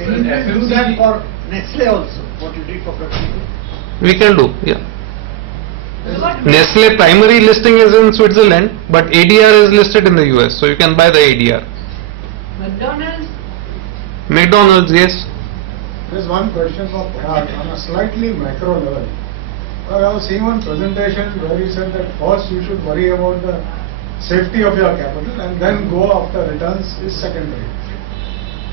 Can you do that for Nestle also? What you did for PepsiCo? We can do, yeah. Nestle primary listing is in Switzerland, but ADR is listed in the US, so you can buy the ADR. McDonald's? McDonald's, yes. There's one question for Parag on a slightly macro level. I was seeing one presentation where you said that first you should worry about the safety of your capital and then go after returns is secondary.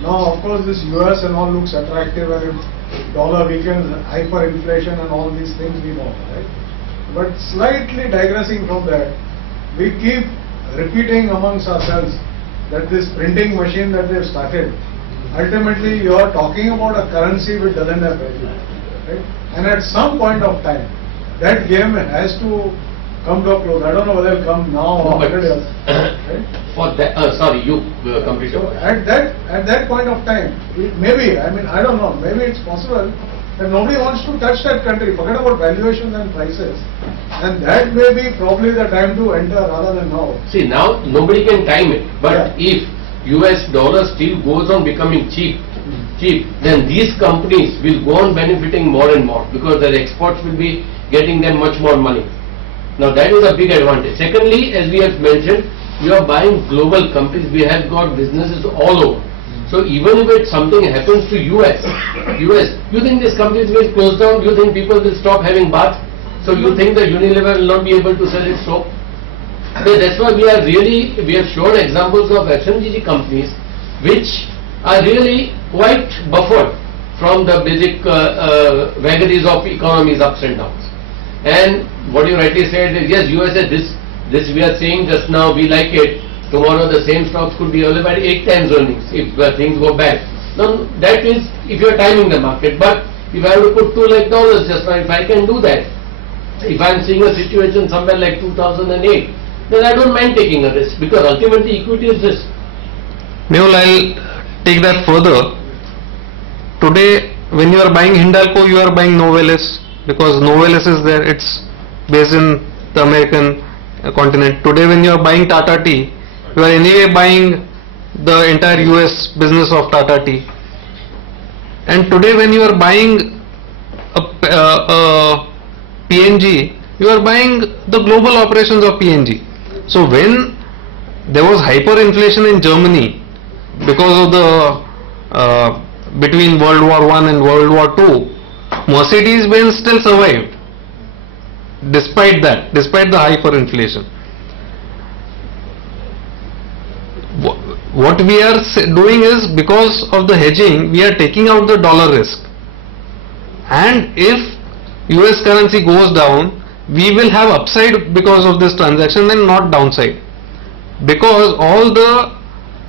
Now, of course, this US and all looks attractive, and if dollar weakens, hyperinflation and all these things we know, right? But slightly digressing from that, we keep repeating amongst ourselves that this printing machine that they've started, ultimately you are talking about a currency which doesn't have value, right? And at some point of time, that game has to come to a close. I don't know whether it will come now or later. Right? For that, sorry, you complete your point. At that point of time, maybe, I mean, I don't know, maybe it's possible that nobody wants to touch that country, forget about valuations and prices, and that may be probably the time to enter rather than now. See, now nobody can time it, but if US dollar still goes on becoming cheap, then these companies will go on benefiting more and more because their exports will be getting them much more money. Now that is a big advantage. Secondly, as we have mentioned, you are buying global companies. We have got businesses all over. So even if something happens to US, you think this company will close down? You think people will stop having bath? So you think that Unilever will not be able to sell its soap? So that's why we have shown examples of FMCG companies which are really quite buffered from the basic vagaries of economies, ups and downs. And what you rightly said is, yes, USA, this we are saying just now, we like it. Tomorrow the same stocks could be available at 8 times earnings if things go bad. Now that is if you are timing the market. But if I have to put $2 lakh just now, if I can do that, if I am seeing a situation somewhere like 2008, then I don't mind taking a risk because ultimately equity is risk. Mehul, I'll take that further. Today, when you are buying Hindalco, you are buying Novelis because Novelis is there. It's based in the American continent. Today, when you are buying Tata Tea, you are anyway buying the entire US business of Tata Tea. And today, when you are buying a PNG, you are buying the global operations of PNG. So when there was hyperinflation in Germany because of the between World War I and World War II, Mercedes-Benz still survived despite that, despite the hyperinflation. What we are doing is, because of the hedging, we are taking out the dollar risk, and if US currency goes down, we will have upside because of this transaction and not downside, because all the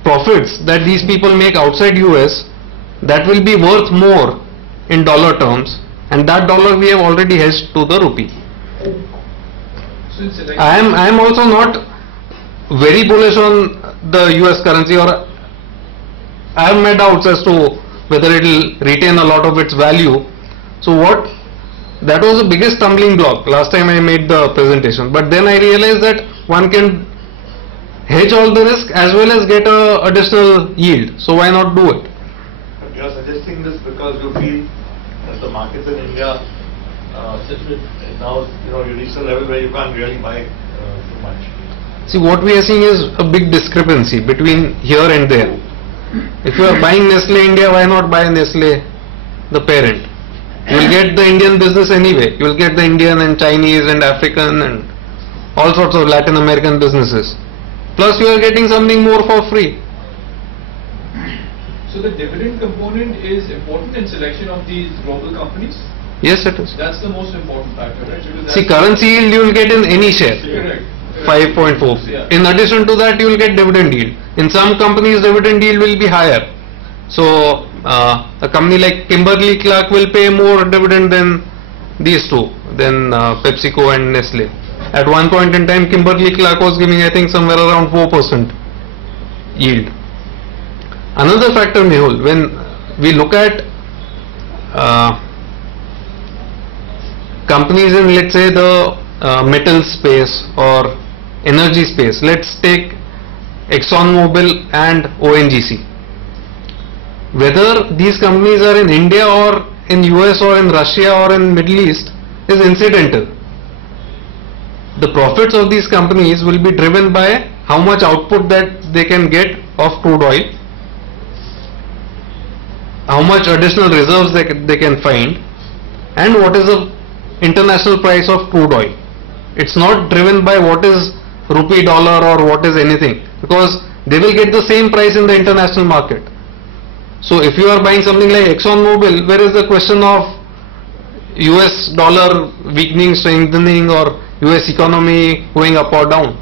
profits that these people make outside US, that will be worth more in dollar terms, and that dollar we have already hedged to the rupee. I am also not very bullish on the US currency, or I have my doubts as to whether it will retain a lot of its value. So that was the biggest stumbling block last time I made the presentation, but then I realized that one can hedge all the risk as well as get a additional yield, so why not do it? But you are suggesting this because you feel that the markets in India now you reach a level where you can't really buy too much. See, what we are seeing is a big discrepancy between here and there. If you are buying Nestle India, why not buy Nestle the parent? You will get the Indian business anyway. You will get the Indian and Chinese and African and all sorts of Latin American businesses. Plus you are getting something more for free. So the dividend component is important in selection of these global companies? Yes, it is. That's the most important factor, right? See, currency yield you will get in any share. Correct. 5.4. Yeah. In addition to that, you will get dividend yield. In some companies, dividend yield will be higher. So a company like Kimberly Clark will pay more dividend than these two, than PepsiCo and Nestle. At one point in time, Kimberly Clark was giving, I think, somewhere around 4% yield. Another factor, Mehul, when we look at companies in, let's say, the metal space or energy space, let's take ExxonMobil and ONGC. whether these companies are in India or in US or in Russia or in Middle East is incidental. The profits of these companies will be driven by how much output that they can get of crude oil, how much additional reserves they can find, and what is the international price of crude oil. It's not driven by what is rupee, dollar, or what is anything, because they will get the same price in the international market. So if you are buying something like ExxonMobil, where is the question of US dollar weakening, strengthening, or US economy going up or down?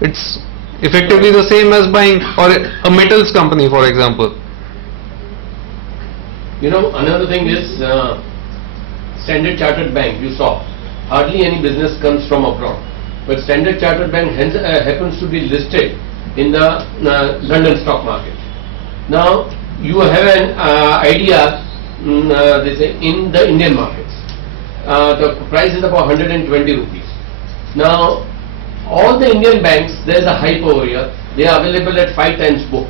It's effectively the same as buying or a metals company, for example. You know, another thing is Standard Chartered Bank, you saw, hardly any business comes from abroad. But Standard Chartered Bank happens to be listed in the London stock market. Now, you have an idea, they say, in the Indian markets. The price is about 120 rupees. Now, all the Indian banks, there is a hype over here, they are available at 5 times book.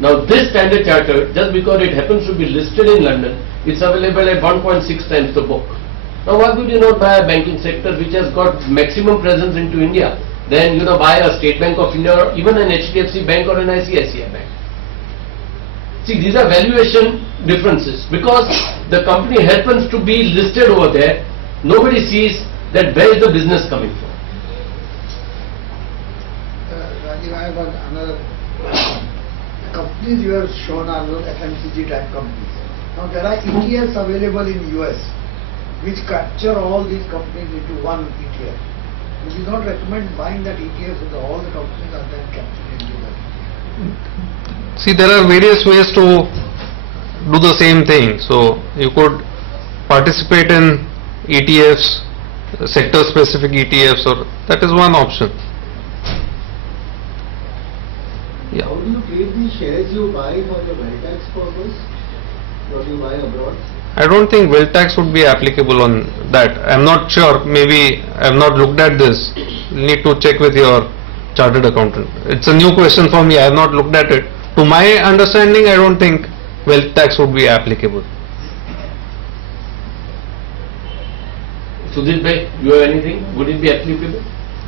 Now, this Standard Chartered, just because it happens to be listed in London, it's available at 1.6 times the book. Now, why would you not buy a banking sector which has got maximum presence into India? Then, you know, buy a State Bank of India or even an HDFC Bank or an ICICI Bank. See, these are valuation differences. Because the company happens to be listed over there, nobody sees that where is the business coming from. Rajeev, I have got another companies you have shown are those FMCG type companies. Now there are ETFs available in US which capture all these companies into one ETF. Would you not recommend buying that ETF so that all the companies are then captured into that? See, there are various ways to do the same thing. So you could participate in ETFs, sector specific ETFs, or that is one option. Yeah. How do you treat the shares you buy for the wealth tax purpose? What you buy abroad? I don't think wealth tax would be applicable on that. I'm not sure. Maybe I have not looked at this. You need to check with your chartered accountant. It's a new question for me. I have not looked at it. To my understanding, I don't think wealth tax would be applicable. Sudhir bhai, you have anything? Would it be applicable?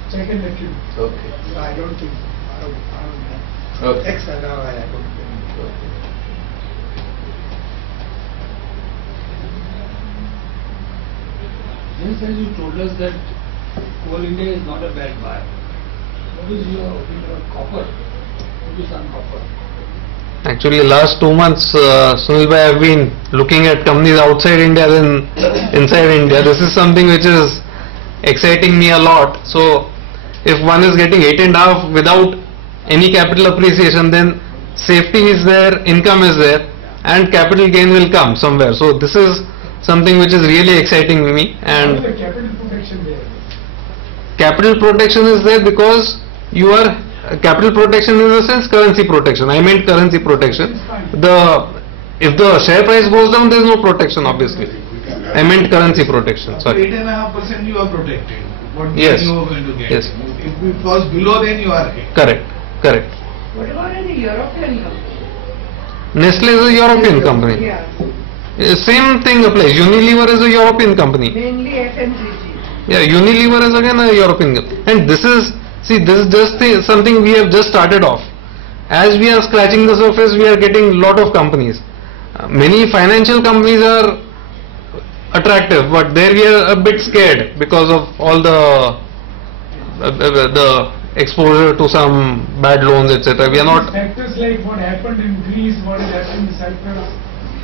Second lecture. Okay. I don't think so. Okay. I don't think. Just as you told us that Coal India is not a bad buy, what is your opinion on copper? What is on copper? Actually, last 2 months, Sunil bhai, I have been looking at companies outside India than inside India. This is something which is exciting me a lot. So, if one is getting 8.5 without any capital appreciation, then safety is there, income is there, and capital gain will come somewhere. So, this is something which is really exciting me. And capital protection there? Capital protection is there because you are capital protection in the sense currency protection. I meant currency protection. If the share price goes down, there is no protection, obviously. I meant currency protection. Sorry. 8.5% you are protected. What Yes. you are going to get? Yes. If it falls below, then you are hit. Correct. Correct. What about any European company? Nestle is a European company. Yeah, Same thing applies. Unilever is a European company. mainly FMCG. Yeah, Unilever is again a European company. And this is, see, this is just something we have just started off. As we are scratching the surface, we are getting lot of companies. Many financial companies are attractive, but there we are a bit scared because of all the exposure to some bad loans, etc. We are not. Factors like what happened in Greece, what is happening in Cyprus,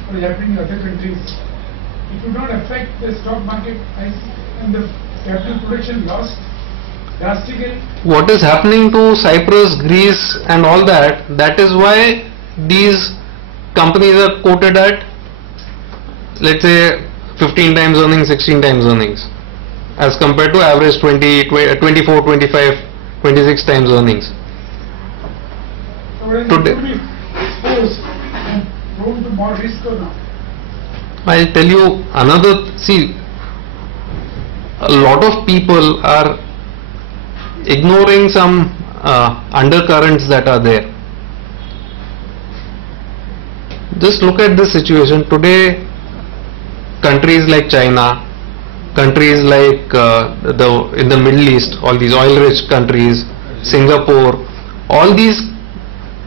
what is happening in other countries, it would not affect the stock market and the capital protection lost drastically. What is happening to Cyprus, Greece, and all that? That is why these companies are quoted at, let's say, 15 times earnings, 16 times earnings, as compared to average 24, 25, 26 times earnings. So it Today- could be exposed and prone to more risk or not? I'll tell you another, see, a lot of people are ignoring some undercurrents that are there. just look at this situation today. Countries like China, countries like in the Middle East, all these oil-rich countries, Singapore, all these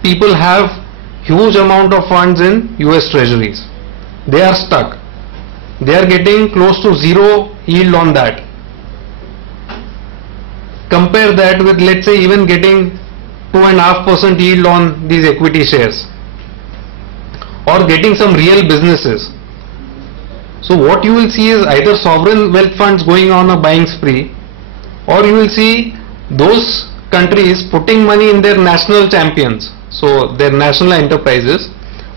people have huge amount of funds in US treasuries. They are stuck. They are getting close to zero yield on that. Compare that with, let's say, even getting 2.5% yield on these equity shares, or getting some real businesses. So what you will see is either sovereign wealth funds going on a buying spree, or you will see those countries putting money in their national champions, so their national enterprises,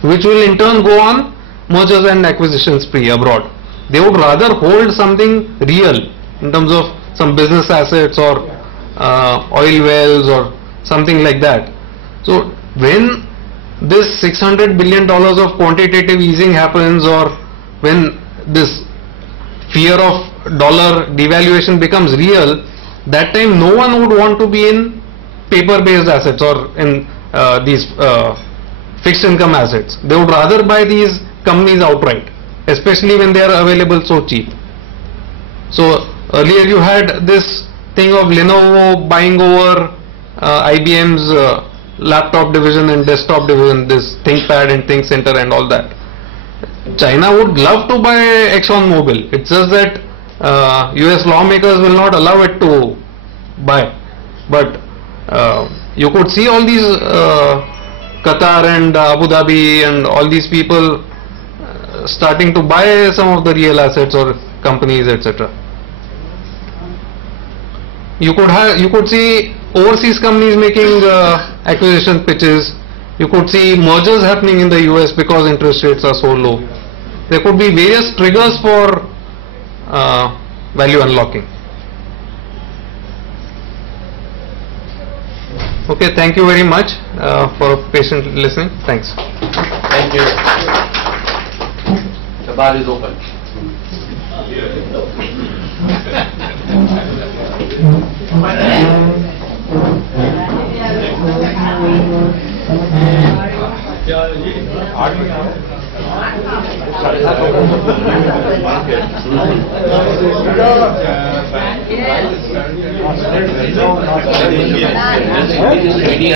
which will in turn go on mergers and acquisition spree abroad. They would rather hold something real in terms of some business assets or oil wells or something like that. So when this $600 billion of quantitative easing happens, or when this fear of dollar devaluation becomes real, that time no one would want to be in paper-based assets or in these fixed income assets. They would rather buy these companies outright, especially when they are available so cheap. So earlier you had this thing of Lenovo buying over IBM's laptop division and desktop division, this ThinkPad and ThinkCenter and all that. China would love to buy ExxonMobil. It's just that US lawmakers will not allow it to buy. But you could see all these Qatar and Abu Dhabi and all these people starting to buy some of the real assets or companies, etc. You could see overseas companies making acquisition pitches. You could see mergers happening in the US because interest rates are so low. There could be various triggers for value unlocking. Okay, thank you very much for patient listening. Thanks. Thank you. The bar is open.